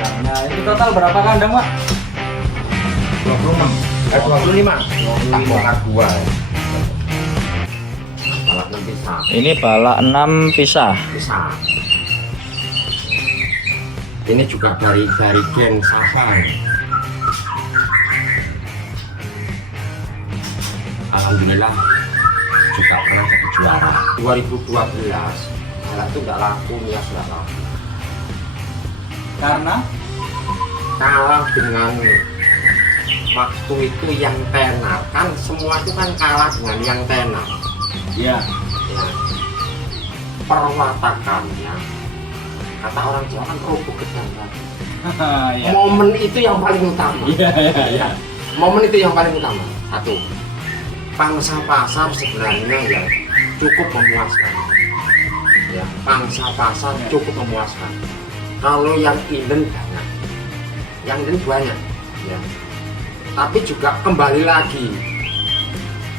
Nah, itu total berapa kandang, Pak? 25. 25. Tak bongkar 2. Balak 6 pisah. Ini balak 6 pisah. Pisah. Ini juga dari gen Sabang. Alhamdulillah juga pernah jadi juara. 2012 balak itu nggak laku, ya sudah laku. Karena Kalah dengan waktu itu yang tenar, kan semua itu kan kalah dengan yang tenar. ya, Ya, perwatakannya kata orang Jawa kan roboh gedang. ya. Momen itu yang paling utama. Iya. Momen itu yang paling utama. Satu, pangsa pasar sebenarnya ya cukup memuaskan. Ya, pangsa pasar cukup memuaskan. Kalau yang inden banyak, yang inden banyak. Ya. Tapi juga kembali lagi,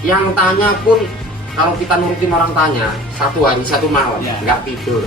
yang tanya pun kalau kita nurutin orang tanya, 1 hari 1 malam Ya. nggak tidur.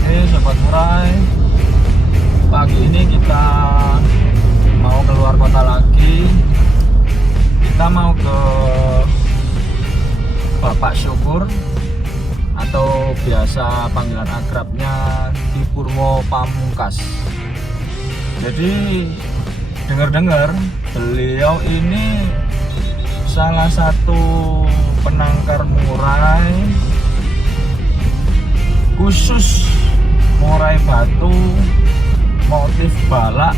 Oke, Sobat Murai, pagi ini kita mau keluar kota lagi. Kita mau ke Bapak Syukur atau biasa panggilan akrabnya Ki Purwo Pamungkas. Jadi dengar-dengar beliau ini salah satu penangkar murai, khusus murai batu motif balak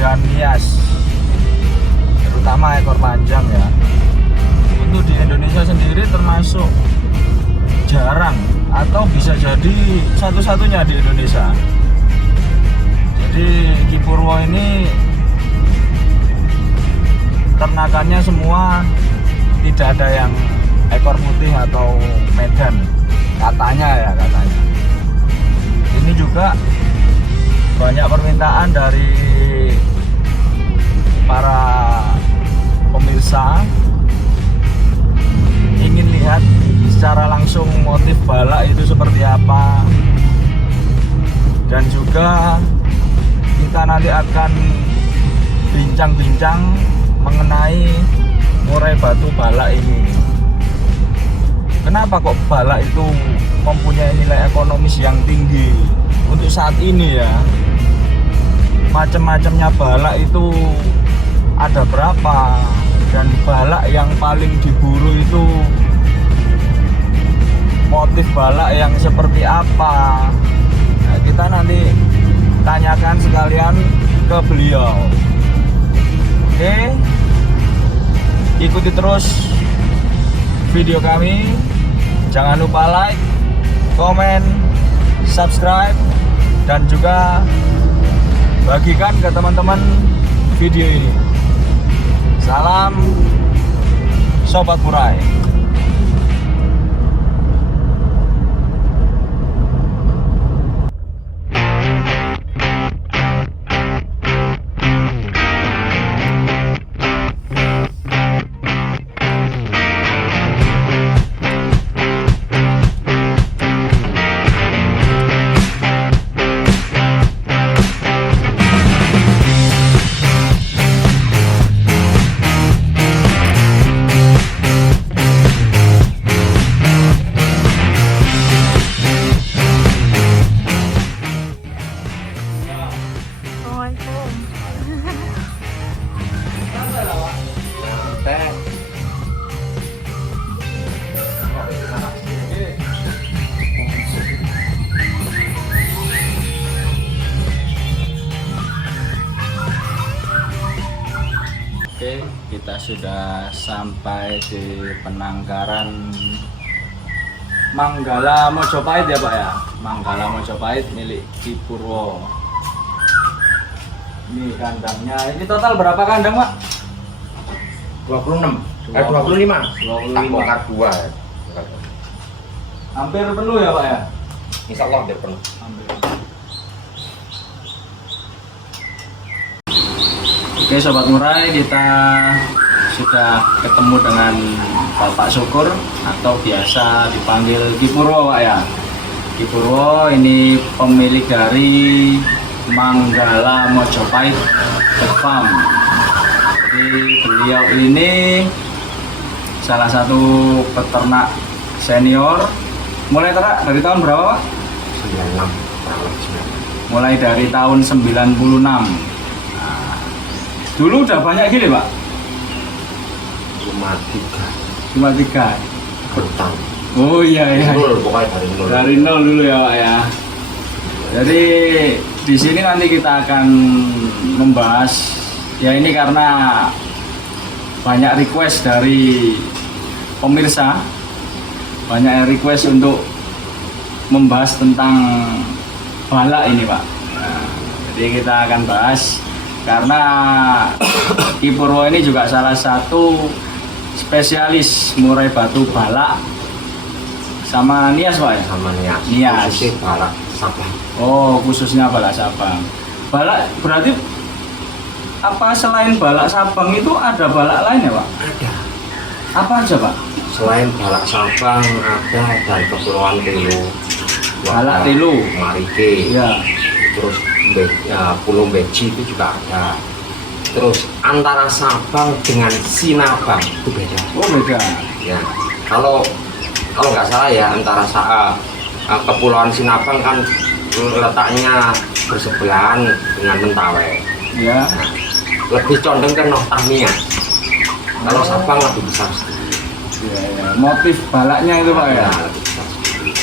dan hias, terutama ekor panjang ya. Untuk di Indonesia sendiri termasuk jarang atau bisa jadi satu-satunya di Indonesia. Jadi Ki Purwo ini ternakannya semua tidak ada yang ekor putih atau Medan, katanya ya, katanya. Ini juga banyak permintaan dari para pemirsa ingin lihat secara langsung motif balak itu seperti apa, dan juga kita nanti akan bincang-bincang mengenai murai batu balak ini. Kenapa kok balak itu mempunyai nilai ekonomis yang tinggi untuk saat ini ya? Macam-macamnya balak itu ada berapa, dan balak yang paling diburu itu motif balak yang seperti apa? Nah, kita nanti tanyakan sekalian ke beliau. Oke, ikuti terus video kami. Jangan lupa like, komen, subscribe, dan juga bagikan ke teman-teman video ini. Salam Sobat Murai. kita sudah sampai di penangkaran Manggala Mojopahit ya Pak ya. Manggala Mojopahit milik Ki Purwo. Ini kandangnya. Ini total berapa kandang Pak? 26, 25. 25. Tak bongkar 2. Hampir penuh ya Pak ya? Insya Allah dia penuh. Hampir. Oke Sobat Murai, kita sudah ketemu dengan Bapak Syukur atau biasa dipanggil Ki Purwo Pak ya. Ki Purwo ini pemilik dari Manggala Mojopahit Farm. Jadi beliau ini salah satu peternak senior. Mulai ternak dari tahun berapa Pak? 96, kurang lebih 96. Mulai dari tahun 96. Dulu udah banyak gini Pak? Cuma 3 berutang. Oh iya. Nol, pokoknya dari nol. Dari nol dulu ya Pak ya. Jadi di sini nanti kita akan membahas ya, ini karena banyak request dari pemirsa, banyak request untuk membahas tentang balak ini Pak. Nah, jadi kita akan bahas karena Ki Purwo ini juga salah satu spesialis murai batu balak sama nias Pak ya? Sama nias. Nias. Khususnya balak Sabang. Oh, khususnya balak Sabang. Balak berarti apa, selain balak Sabang itu ada balak lain ya Pak? Ada. Apa aja Pak? Selain balak Sabang ada dari Kepulauan Telu. Balak Telu. Marike. Ya. Terus Pulau Beji itu juga ada. Terus antara Sabang dengan Sinabang itu beda. Oh beda. Ya. Kalau nggak salah ya, antara Kepulauan Sinabang kan letaknya bersebelahan dengan Mentawai. Ya. Nah, lebih condong ke Noktamia. Kalau Sabang lebih besar sedikit. Ya. Motif balaknya itu Pak ya. Ya, lebih besar sedikit.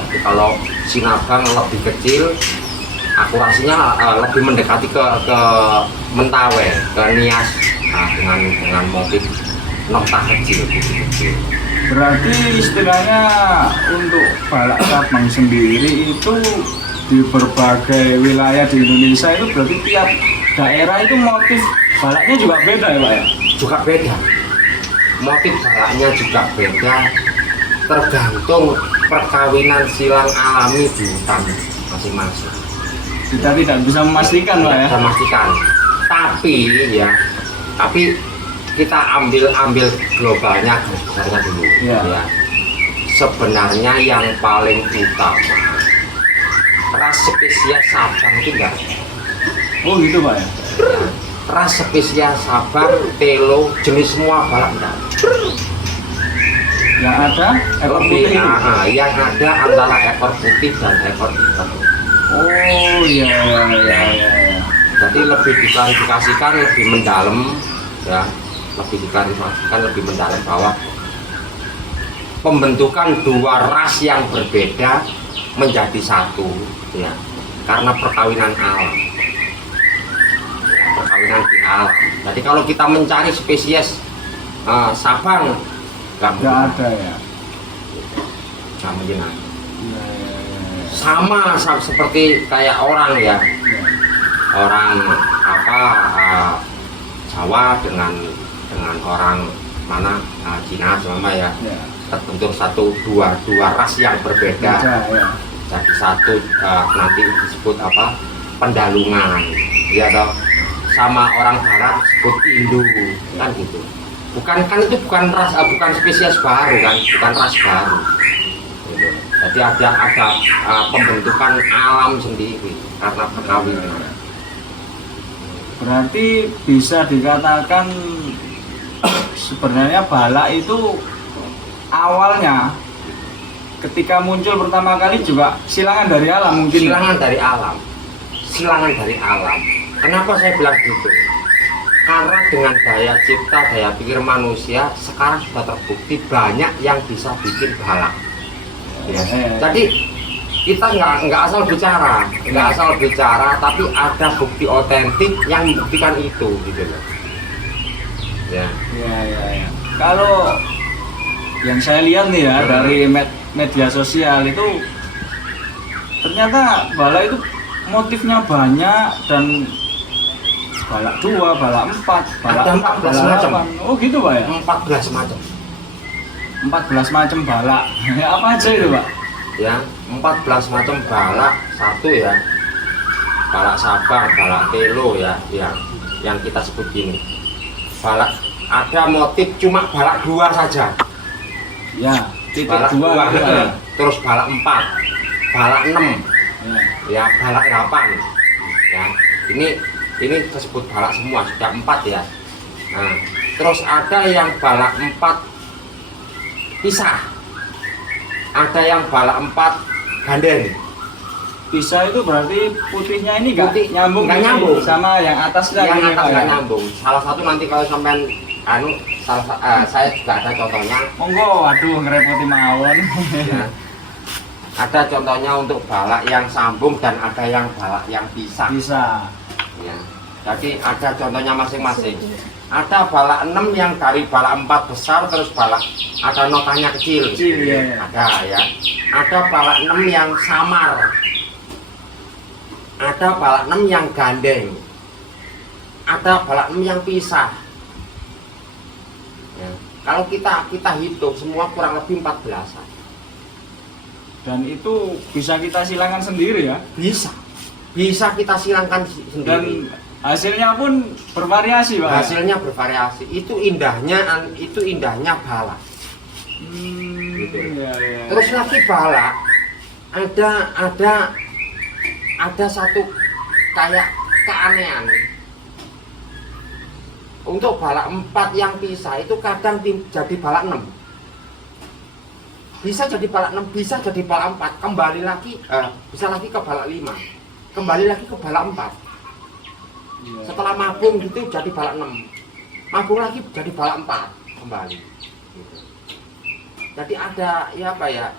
Tapi kalau Sinabang lebih kecil, akurasinya lebih mendekati ke Mentawai, ke Nias, dengan motif nokta kecil. Berarti istilahnya untuk balak Sabang sendiri itu di berbagai wilayah di Indonesia itu berarti tiap daerah itu motif balaknya juga beda ya Pak ya? Juga beda. Motif balaknya juga beda, tergantung perkawinan silang alami di hutan masing-masing. Kita tidak bisa memastikan Pak ya? Bisa memastikan. Tapi kita ambil globalnya, garis besarnya dulu. Ya. Sebenarnya yang paling utama ras spesies Sabang itu enggak ada. Oh gitu Pak ya? Ya. Ras spesies Sabang, Telo, jenis semua balak enggak ada. Yang ada ekor putih itu? Yang ada antara ekor putih dan ekor hitam. Oh iya. Jadi lebih diklarifikasikan lebih mendalam ya, lebih mendalam bahwa pembentukan dua ras yang berbeda menjadi satu ya, karena perkawinan alam. Perkawinan di alam. Jadi kalau kita mencari spesies Sabang nggak ada ya? Nggak mungkin ada. Ya. Sama seperti kayak orang ya, orang Jawa dengan orang mana Cina sama ya, terbentuk dua ras yang berbeda. Ya. Jadi satu nanti disebut Pendalungan ya toh, sama orang Barat disebut Hindu kan gitu. Itu bukan ras, bukan spesies baru kan, bukan ras baru gitu. Jadi ada pembentukan alam sendiri karena perkawinan. Berarti bisa dikatakan sebenarnya balak itu awalnya ketika muncul pertama kali juga silangan dari alam mungkin. Silangan dari alam. Kenapa saya bilang gitu? Karena dengan daya cipta, daya pikir manusia sekarang sudah terbukti banyak yang bisa bikin balak. Ya. Jadi kita nggak asal bicara, tapi ada bukti otentik yang membuktikan itu, gitu loh. Ya. Ya. Kalau yang saya lihat nih ya dari media sosial itu ternyata balak itu motifnya banyak dan balak 2, balak 4, balak Ada 4, 14 balak macam. 8. Oh gitu Pak ya? 14 macam. 14 macam balak. Apa aja itu Pak? Ya, 14 macam balak satu ya. Balak sabar, balak telo ya, yang kita sebut gini. Balak ada motif cuma balak 2 saja. Ya, titik Balak 2 2, gitu ya. terus balak 4, balak 6, Ya. ya balak 8. Ya. Ini tersebut balak semua, sudah 4 ya. Nah, terus ada yang balak 4 pisah. Ada yang balak 4 ganden. Bisa itu berarti putihnya ini nggak Putih, nyambung, nggak ini nyambung. sama yang atasnya Yang gini, atas Pak, nggak ya? nyambung. Salah satu nanti kalau sampean saya juga ada contohnya. Monggo, waduh ngerepoti mawon. Ya. Ada contohnya untuk balak yang sambung dan ada yang balak yang pisah. Bisa. Ya. Jadi ada contohnya masing-masing. Ada balak 6 yang dari balak 4 besar terus balak ada notanya kecil. Kecil, ya. Ada ya. Ada balak 6 yang samar. Ada balak 6 yang gandeng. Ada balak 6 yang pisah. Ya. Kalau kita hitung semua kurang lebih 14-an. Dan itu bisa kita silangkan sendiri ya. Bisa kita silangkan sendiri. Dan hasilnya pun bervariasi Pak. Hasilnya bervariasi. Itu indahnya balak. Gitu. Ya. Terus lagi balak ada satu kayak keanehan. Untuk balak 4 yang pisah itu kadang jadi balak 6. Bisa jadi balak 6, bisa jadi balak 4. Kembali lagi bisa lagi ke balak 5. Kembali lagi ke balak 4. Ya. Setelah mabung gitu jadi balak 6. Mabung lagi jadi balak 4 kembali. Gitu. Jadi ada ya apa ya?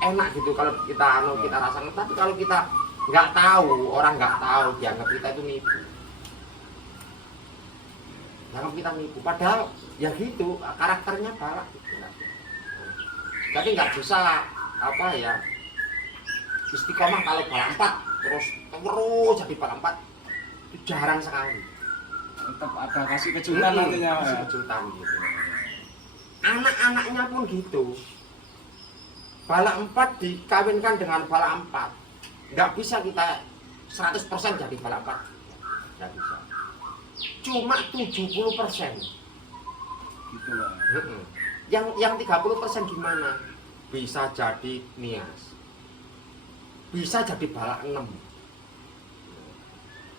Enak gitu kalau kita rasakan, tapi kalau kita nggak tahu, orang nggak tahu, dianggap kita itu nipu. Dianggap kita nipu, padahal ya gitu karakternya balak gitu. Jadi nggak bisa apa ya istiqomah kalau balak 4 terus jadi balak 4 itu jarang sekali. Tetap ada kasih kejutan nantinya Pak. Kasih Ya? kejutan gitu. Anak-anaknya pun gitu. Balak 4 dikawinkan dengan balak 4. Nggak bisa kita 100% jadi balak 4. Nggak bisa. Cuma 70%. Gitu Pak. Yang 30% gimana? Bisa jadi nias. Bisa jadi balak 6.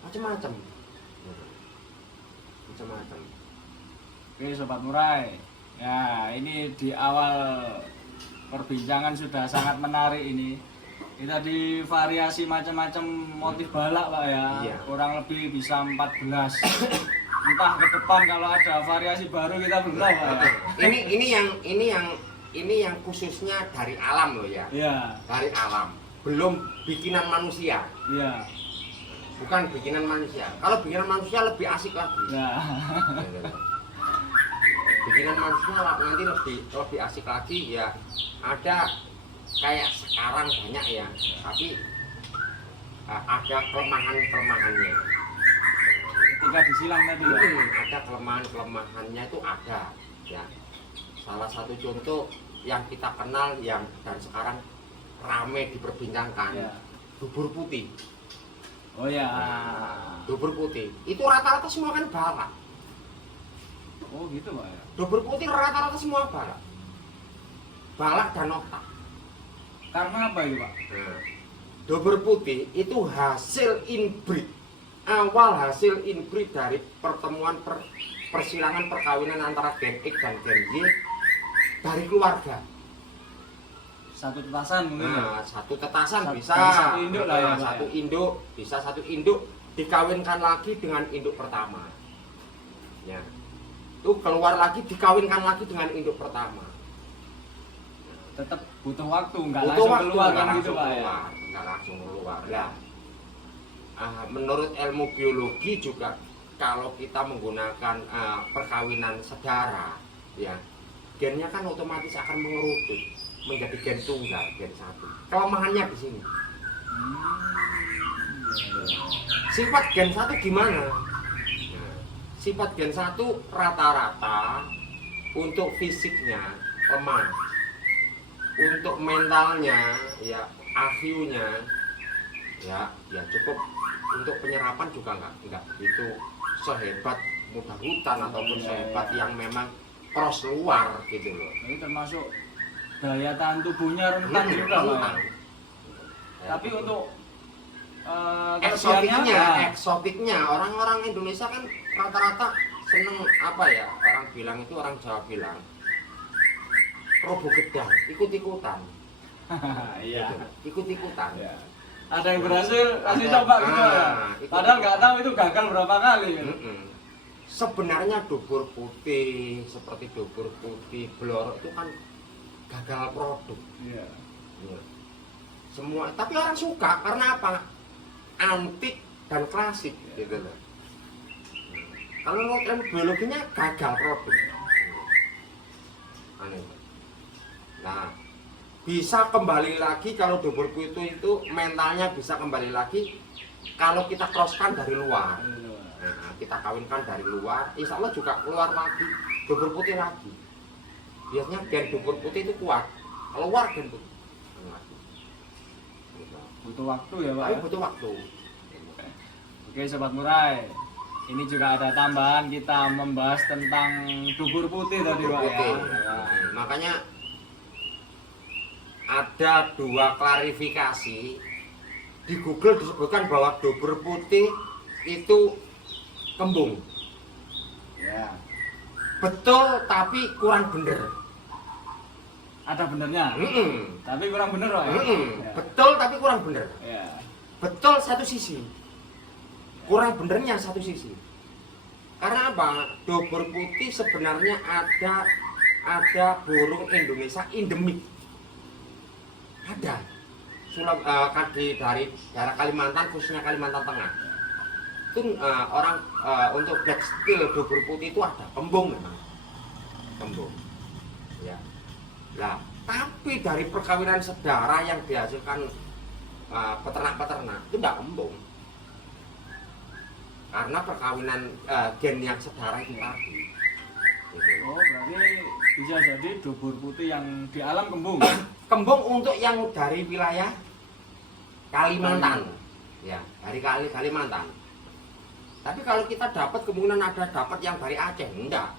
Macam-macam. Macam-macam. Oke Sobat Murai. Ya, ini di awal perbincangan sudah sangat menarik ini. Kita di variasi macam-macam motif balak Pak ya. Iya. Kurang lebih bisa 14. Entah ke depan kalau ada variasi baru kita belum tahu Pak ya. Ini yang khususnya dari alam loh ya. Iya. Dari alam. Belum bikinan manusia. Iya. Bukan bikinan manusia. Kalau bikinan manusia lebih asik lagi. Ya. Bikinan manusia nanti lebih asik lagi ya. Ada kayak sekarang banyak ya, tapi ada kelemahannya. Ketika disilang tadi ya. Ada kelemahannya itu ada ya. Salah satu contoh yang kita kenal yang dan sekarang rame diperbincangkan, Ya. bubur putih. Oh ya. Bubur putih itu rata-rata semua kan balak. Oh gitu Pak ya. Bubur putih rata-rata semua balak. Balak dan otak. Karena apa itu Pak? Nah, bubur putih itu hasil inbreed. Awal hasil inbreed dari pertemuan persilangan perkawinan antara gen X dan gen Y dari keluarga. Satu tetasan mungkin. Nah, satu tetasan bisa, satu induk lah ya, Pak, satu ya. induk bisa satu induk dikawinkan lagi dengan induk pertama. Ya, itu keluar lagi dikawinkan lagi dengan induk pertama. Tetap butuh waktu, nggak Butuh langsung waktu, keluar nggak kan gitu langsung Pak ya. keluar, nggak langsung keluar. Lah, menurut ilmu biologi juga kalau kita menggunakan perkawinan sedara, ya gennya kan otomatis akan mengerucut menjadi gen tunggal, gen satu. Kelemahannya di sini. Sifat gen satu gimana? Nah, sifat gen satu rata-rata untuk fisiknya lemah, untuk mentalnya, ya IQ-nya, ya cukup. Untuk penyerapan juga nggak begitu sehebat muda hutan ataupun sehebat yang memang cross luar gitu loh. Ini termasuk daya tahan tubuhnya rentan juga Pak. Tapi untuk eksotiknya orang-orang Indonesia kan rata-rata seneng apa ya, orang bilang itu, orang Jawa bilang robo gedang, ikut-ikutan. Iya. Ikut-ikutan. Ya. Ada yang berhasil, kasih coba gitu ya. Padahal nggak tahu itu gagal berapa kali. Ya. Sebenarnya dubur putih, seperti dubur putih, blorok itu kan gagal produk. Iya. Ya. Semua, tapi orang suka karena apa? Antik dan klasik gitu loh. Kalau ilmu biologinya gagal produk. Aneh. Nah, bisa kembali lagi kalau dubur putih itu mentalnya bisa kembali lagi kalau kita crosskan dari luar. Nah, kita kawinkan dari luar, insya Allah juga keluar lagi dubur putih lagi. Biasanya gen dubur putih itu kuat, keluar gen putih. Butuh waktu ya Pak. Butuh waktu. Oke Sobat Murai, ini juga ada tambahan, kita membahas tentang dubur putih tadi Pak ya. Makanya ada 2 klarifikasi di Google disebutkan bahwa dubur putih itu kembung. Ya. Betul, tapi kurang bener. Ada benernya. Tapi kurang bener Pak. Ya? Betul, tapi kurang bener. Ya. Betul satu sisi, kurang benernya satu sisi. Karena apa? Dubur putih sebenarnya ada burung Indonesia endemik. Ada dari daerah Kalimantan, khususnya Kalimantan Tengah. Itu orang untuk black steel dubur putih itu ada kembung memang, kembung. Ya. Nah, tapi dari perkawinan sedara yang dihasilkan peternak-peternak itu tidak kembung. Karena perkawinan gen yang sedara itu tadi. Oh, berarti bisa jadi dubur putih yang di alam kembung. Kembung untuk yang dari wilayah Kalimantan, ya dari Kalimantan. Tapi kalau kita dapat kemungkinan ada dapat yang dari Aceh, enggak.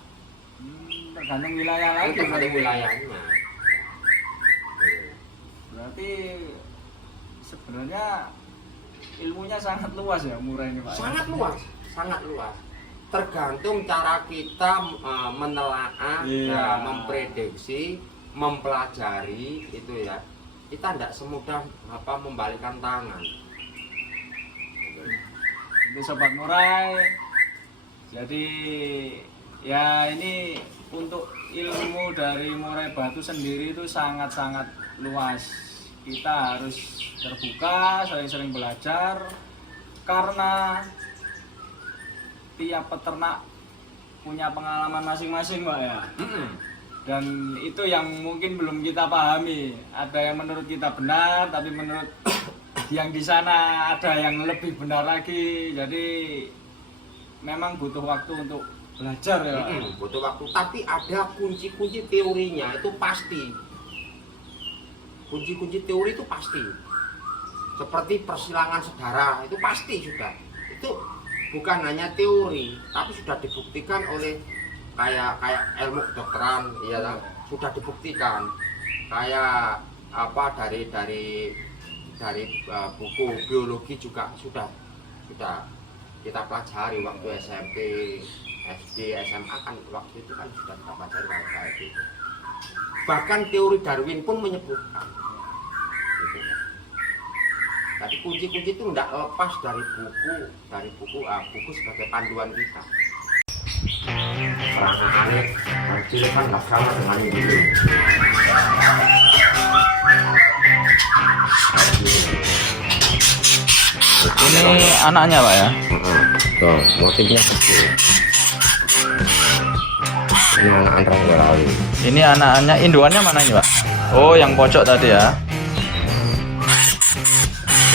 Tergantung wilayah lagi. Tergantung wilayahnya. Berarti sebenarnya ilmunya sangat luas ya Murai ini Pak. Sangat luas, sangat luas. Tergantung cara kita menelaah, memprediksi, mempelajari itu ya. Kita tidak semudah membalikan tangan. Itu Sobat Murai. Jadi ya ini untuk ilmu dari Murai Batu sendiri itu sangat-sangat luas. Kita harus terbuka, sering-sering belajar karena tiap peternak punya pengalaman masing-masing Pak ya. Dan itu yang mungkin belum kita pahami. Ada yang menurut kita benar, tapi menurut yang di sana ada yang lebih benar lagi. Jadi memang butuh waktu untuk belajar ya. Butuh waktu, tapi ada kunci-kunci teorinya itu pasti. Kunci-kunci teori itu pasti. Seperti persilangan sedara itu pasti sudah. Itu bukan hanya teori, tapi sudah dibuktikan oleh kayak ilmu kedokteran, ya sudah dibuktikan. Kayak apa dari buku biologi juga sudah kita pelajari waktu SMP, SD, SMA kan waktu itu kan sudah kita pelajari kayak gitu. Bahkan teori Darwin pun menyebutkan. Gitu. Tapi kunci-kunci itu tidak lepas dari buku sebagai panduan kita. Orang aneh, kecil kan nggak sama dengan ini. Ini anaknya Pak ya. Tuh, motifnya kecil. Ini anak Ronggolawi. Ini anak-anaknya, induannya mana ini Pak? Oh yang pojok tadi ya.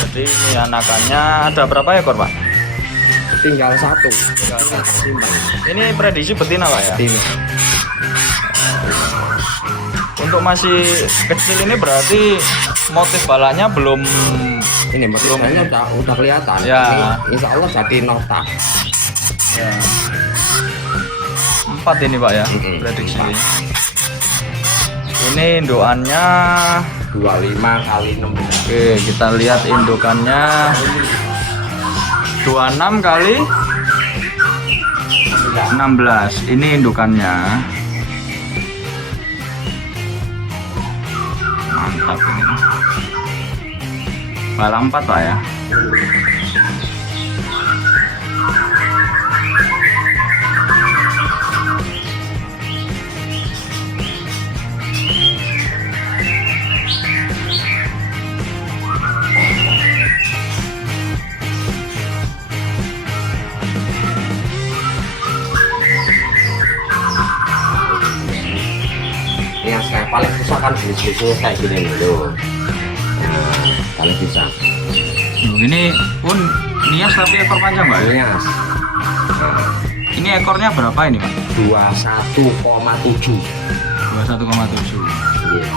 Jadi ini anakannya ada berapa ekor Pak? Tinggal satu. Simpan. Ini prediksi betina Pak ya? Betina. Untuk masih kecil ini berarti motif balanya belum. Ini motifnya udah kelihatan. Ya. Ini insya Allah jadi nota. Ya. 4 ini Pak ya, Mm-mm. prediksi. Ini indukannya. 25 kali 16. Oke, kita lihat indukannya 26 kali 16. Ini indukannya. Mantap ini. Bala 4 Pak ya. Ini yang saya paling susah kan bisnisnya kayak gini dulu. Nah, paling bisa. Ini pun nias tapi ekor panjang Pak ya. Ini as. Nah, Ini ekornya berapa ini Pak? 21,7. 21,7. Iya.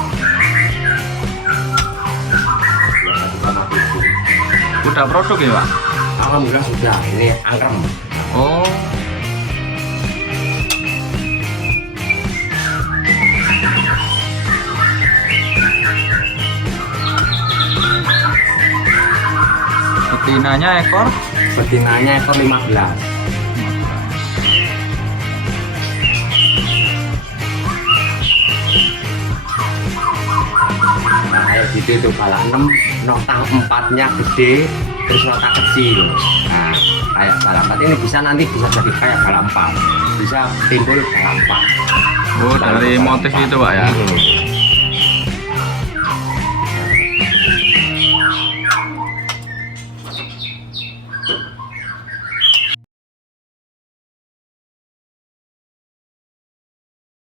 21,7. Udah produk ya Pak? Alhamdulillah sudah. Ini angkrem. Oh. Betinanya ekor Betinanya ekor 15. Nah, kayak gitu itu bala 6, nota 4-nya gede, terus nota kecil. Nah, kayak bala 4 ini bisa nanti bisa jadi kayak bala 4. Bisa timbul bala 4. Oh dari motif itu Pak ya. Ini.